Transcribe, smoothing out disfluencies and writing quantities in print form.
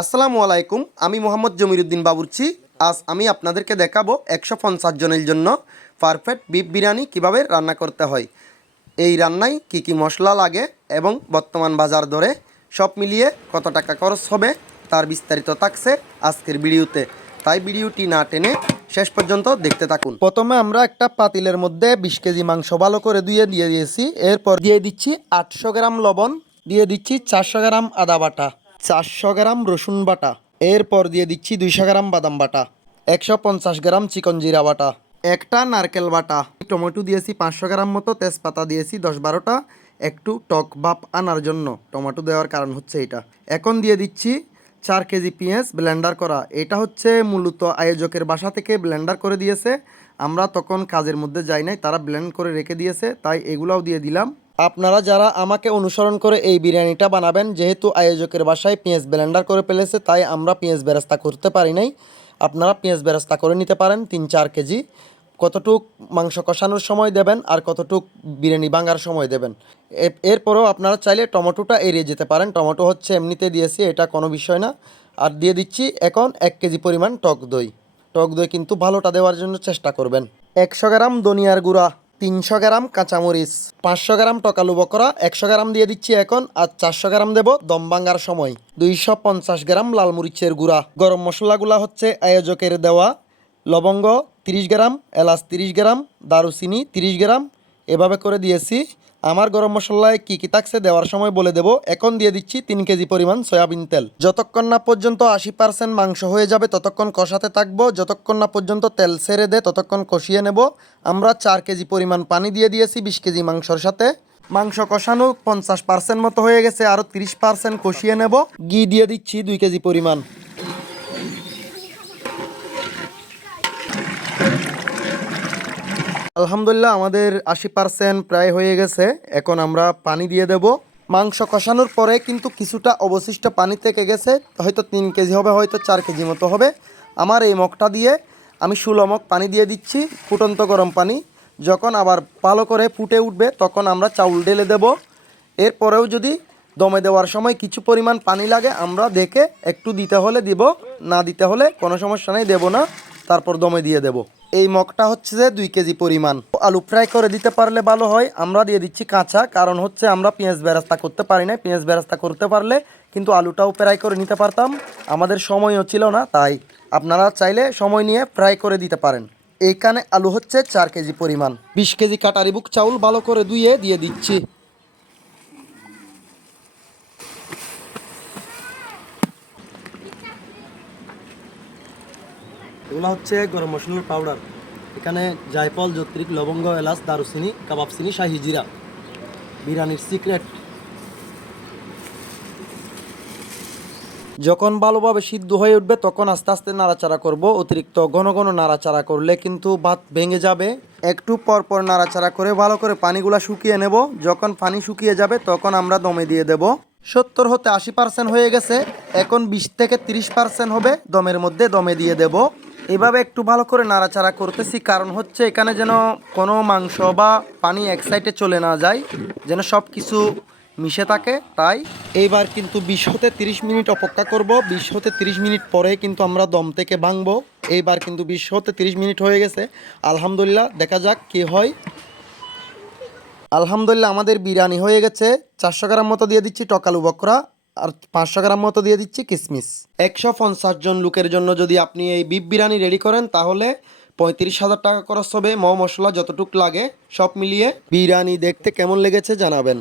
আসসালামু আলাইকুম, আমি মোহাম্মদ জমিরুদ্দিন বাবুর্চি। আজ আমি আপনাদেরকে দেখাবো 150 জনের জন্য পারফেক্ট বিফ বিরিয়ানি কিভাবে রান্না করতে হয়। এই রান্নায় কি কি মশলা লাগে এবং বর্তমান বাজার দরে সব মিলিয়ে কত টাকা খরচ হবে তার বিস্তারিত থাকছে আজকের ভিডিওতে। তাই ভিডিওটি না টেনে শেষ পর্যন্ত দেখতে থাকুন। প্রথমে আমরা একটা পাতিলের মধ্যে 20 কেজি মাংস ভালো করে দিয়ে দিয়েছি। এরপর দিয়ে দিচ্ছি 800 গ্রাম লবণ, দিয়ে দিচ্ছি 400 গ্রাম আদা বাটা, 400 গ্রাম রসুন বাটা, এরপর দিয়ে দিচ্ছি 200 গ্রাম বাদাম বাটা, 150 গ্রাম চিকন জিরা বাটা, একটা নারকেল বাটা, টমেটো দিয়েছি 500 গ্রাম মতো, তেজপাতা দিয়েছি 10-12টা, একটু টক ভাব আনার জন্য টমেটো দেওয়ার কারণ হচ্ছে এটা। এখন দিয়ে দিচ্ছি 4 কেজি পেঁয়াজ ব্লেন্ডার করা। এটা হচ্ছে মূলত আয়োজকের বাসা থেকে ব্লেন্ডার করে দিয়েছে, আমরা তখন কাজের মধ্যে যাই নাই, তারা ব্লেন্ড করে রেখে দিয়েছে, তাই এগুলাও দিয়ে দিলাম। আপনারা যারা আমাকে অনুসরণ করে এই বিরিয়ানিটা বানাবেন, যেহেতু আয়োজকের বাসায় পেঁয়াজ ব্লেন্ডার করে ফেলেছে তাই আমরা পেঁয়াজ বেরেস্তা করতে পারি নাই, আপনারা পেঁয়াজ বেরেস্তা করে নিতে পারেন 3-4 কেজি। কতটুক মাংস কষানোর সময় দেবেন আর কতটুক বিরিয়ানি ভাঙার সময় দেবেন। এরপরেও আপনারা চাইলে টমেটোটা এড়িয়ে যেতে পারেন, টমেটো হচ্ছে এমনিতে দিয়েছি, এটা কোনো বিষয় না। আর দিয়ে দিচ্ছি এখন 1 কেজি পরিমাণ টক দই। টক দই কিন্তু ভালোটা দেওয়ার জন্য চেষ্টা করবেন। 100 গ্রাম ধনিয়ার গুঁড়া, 300 গ্রাম কাঁচামরিচ, 500 গ্রাম টকালু বকরা 100 গ্রাম দিয়ে দিচ্ছি এখন, আর 400 গ্রাম দেব দম ভাঙার সময়। 250 গ্রাম লাল মরিচের গুঁড়া। গরম মশলাগুলা হচ্ছে আয়োজকের দেওয়া, লবঙ্গ 30 গ্রাম, এলাচ 30 গ্রাম, দারুচিনি 30 গ্রাম, এভাবে করে দিয়েছি। আমার গরম মশলায় কী কী থাকছে দেওয়ার সময় বলে দেব। এখন দিয়ে দিচ্ছি 3 কেজি পরিমাণ সয়াবিন তেল। যতক্ষণ না পর্যন্ত 80% মাংস হয়ে যাবে ততক্ষণ কষাতে থাকবো, যতক্ষণ না পর্যন্ত তেল ছেড়ে দেয় ততক্ষণ কষিয়ে নেব। আমরা 4 কেজি পরিমাণ পানি দিয়ে দিয়েছি 20 কেজি মাংসর সাথে। মাংস কষানো 50% মতো হয়ে গেছে, আরও 30% কষিয়ে নেব। ঘি দিয়ে দিচ্ছি 2 কেজি পরিমাণ। আলহামদুলিল্লাহ আমাদের 80% প্রায় হয়ে গেছে। এখন আমরা পানি দিয়ে দেব। মাংস কষানোর পরে কিন্তু কিছুটা অবশিষ্ট পানি থেকে গেছে, হয়তো 3 কেজি হবে, হয়তো 4 কেজি মতো হবে। আমার এই মগটা দিয়ে আমি 16 মগ পানি দিয়ে দিচ্ছি, ফুটন্ত গরম পানি। যখন আবার ভালো করে ফুটে উঠবে তখন আমরা চাউল ঢেলে দেব। এরপরেও যদি দমে দেওয়ার সময় কিছু পরিমাণ পানি লাগে আমরা দেখে একটু দিতে হলে দিব, না দিতে হলে কোনো সমস্যা নেই, দেব না, তারপর দমে দিয়ে দেব। এই মগটা হচ্ছে যে 2 কেজি পরিমাণ। আলু ফ্রাই করে দিতে পারলে ভালো হয়, আমরা দিয়ে দিচ্ছি কাঁচা, কারণ হচ্ছে আমরা পেঁয়াজ বেরেস্তা করতে পারি না। পেঁয়াজ বেরেস্তা করতে পারলে কিন্তু আলুটাও ফ্রাই করে নিতে পারতাম, আমাদের সময়ও ছিল না, তাই আপনারা চাইলে সময় নিয়ে ফ্রাই করে দিতে পারেন। এইখানে আলু হচ্ছে 4 কেজি পরিমাণ। 20 কেজি কাটারি বুক চাউল ভালো করে ধুয়ে দিয়ে দিচ্ছি। এগুলো হচ্ছে গরম মশলার পাউডার। এখানে জায়ফল, জত্রিক, লবঙ্গ, এলাচ, দারুচিনি, কাবাবচিনি, শাহি জিরা, বিরিয়ানির সিক্রেট। যখন ভালোভাবে সিদ্ধ হয়ে উঠবে তখন আস্তে আস্তে নাড়াচাড়া করব। অতিরিক্ত ঘন ঘন নাড়াচাড়া করলে কিন্তু ভাত ভেঙে যাবে। একটু পর পর নাড়াচাড়া করে ভালো করে পানিগুলা শুকিয়ে নেব। যখন পানি শুকিয়ে যাবে তখন আমরা দমে দিয়ে দেব। 70 হতে 80% হয়ে গেছে, এখন 20 থেকে 30% হবে দমের মধ্যে, দমে দিয়ে দেব। এভাবে একটু ভালো করে নাড়াচাড়া করতেছি, কারণ হচ্ছে এখানে যেন কোনো মাংস বা পানি এক সাইডে চলে না যায়, যেন সব কিছু মিশে থাকে। তাই এইবার কিন্তু 20 হতে 30 মিনিট অপেক্ষা করব। 20 হতে 30 মিনিট পরে কিন্তু আমরা দম থেকে ভাঙবো। এইবার কিন্তু 20 হতে 30 মিনিট হয়ে গেছে। আলহামদুলিল্লাহ, দেখা যাক কি হয়। আলহামদুলিল্লাহ আমাদের বিরিয়ানি হয়ে গেছে। 400 গ্রাম মতো দিয়ে দিচ্ছি টকালু বকরা, আর 500 গ্রাম মতো দিয়ে দিচ্ছি কিশমিশ। 150 জন লোকের জন্য যদি আপনি এই বিফ বিরিয়ানি রেডি করেন তাহলে 35,000 টাকা খরচ হবে। মশলা যতটুক লাগে সব মিলিয়ে। বিরিয়ানি দেখতে কেমন লেগেছে জানাবেন।